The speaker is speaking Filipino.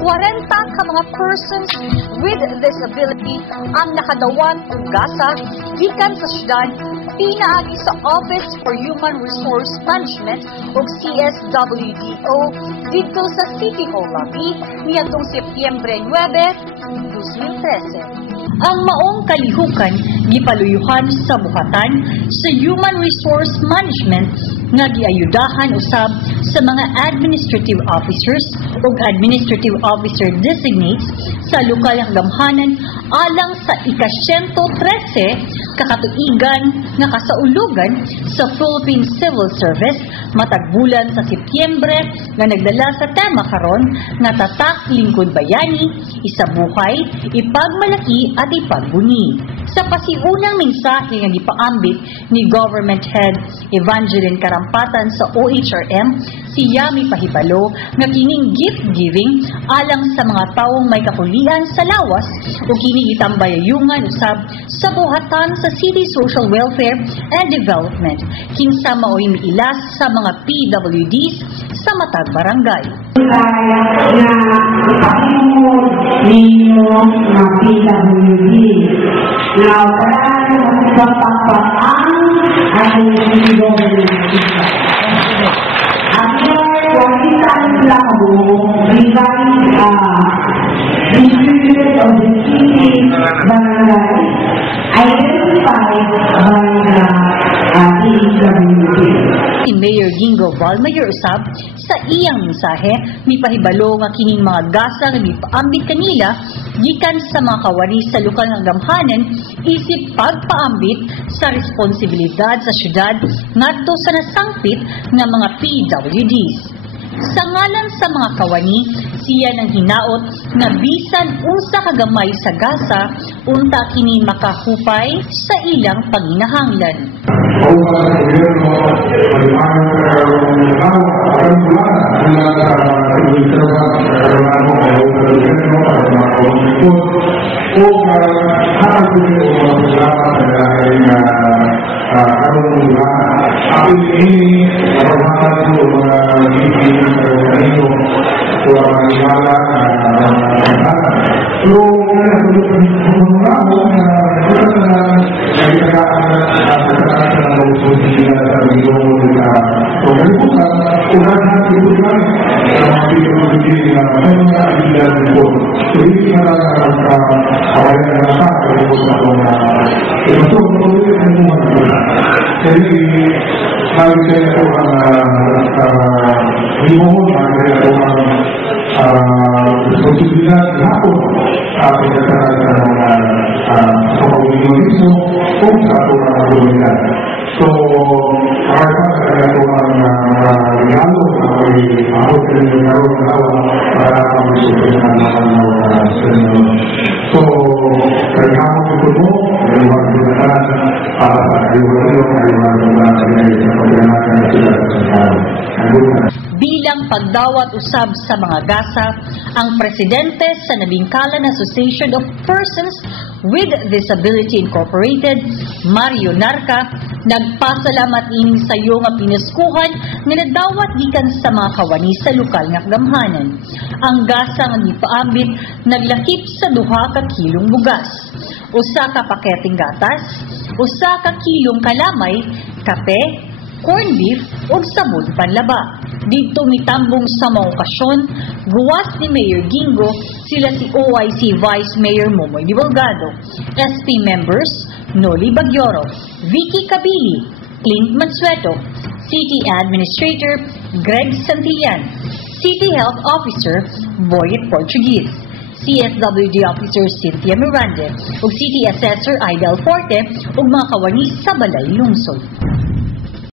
40 ka mga persons with disability ang nakadawan og gasa gikan sa syudad pinaagi sa Office for Human Resource Management o CSWDO dito sa City Hall Lobby niadtong Setyembre 9, 2013. Ang maong kalihukan gipaluyuhan sa bukatan sa Human Resource Management nga giayudahan usab sa mga administrative officers ug administrative officer designates sa lokal nga gamhanan alang sa ika-113 kakatuigan nga kasaulugan sa Philippine Civil Service matag bulan sa Setyembre nga nagdala sa tema karon nga tatak lingkod bayani, isabuhay, ipagmalaki at ipagbuni. Sa pasiunang mensahe nga gipaambit ni Government Head Evangeline Karampatan sa OHRM, si Yami Pahibalo nga kining gift giving alang sa mga taong may kapulian sa lawas o kining itambayayungan usab sa buhatan sa City Social Welfare and Development kinsa mao'y miilas sa mga PWDs sa matag barangay. Ninyo na PWD na parang magpapapaan ay PWD. At yung kwalitan lang mo, distributed of the city barangay identified by the PWD. Si Mayor Gingo Valmayor usab sa iyang mensahe mipahibalo nga kining mga gasa nga gipaambit kanila gikan sa mga kawani sa lokal nga gamhanan isip pagpaambit sa responsibilidad sa syudad ngadto sa nasangpit nga mga PWDs. Sa ngalan sa mga kawani, siya nang hinaot na bisan unsa kagamay sa gasa, unta kini makahupay sa ilang panginahanglan. Bilang pagdawat usab sa mga gasa, ang presidente sa Nabingkalan Association of Persons with Disability Incorporated, Mario Narca, nagpasalamat ini sa iyo nga pinaskuhan nga nadawat gikan sa mga kawani sa lokal nga gamhanan. Ang gasa nga gipaambit naglakip sa 2 ka kilong bugas, 1 ka paketing gatas, 1 ka kilong kalamay, kape, corned beef ug sabon panlaba. Dito mitambong sa mga okasyon, guwas ni Mayor Gingo sila si OIC Vice Mayor Momoy Divulgado, SP members Noli Bagyoro, Vicky Cabili, Clint Mansueto, City Administrator Greg Santillan, City Health Officer Boyet Portuguese, CSWD Officer Cynthia Miranda ug City Assessor Aidel Forte ug mga kawani sa Balay Lungsod.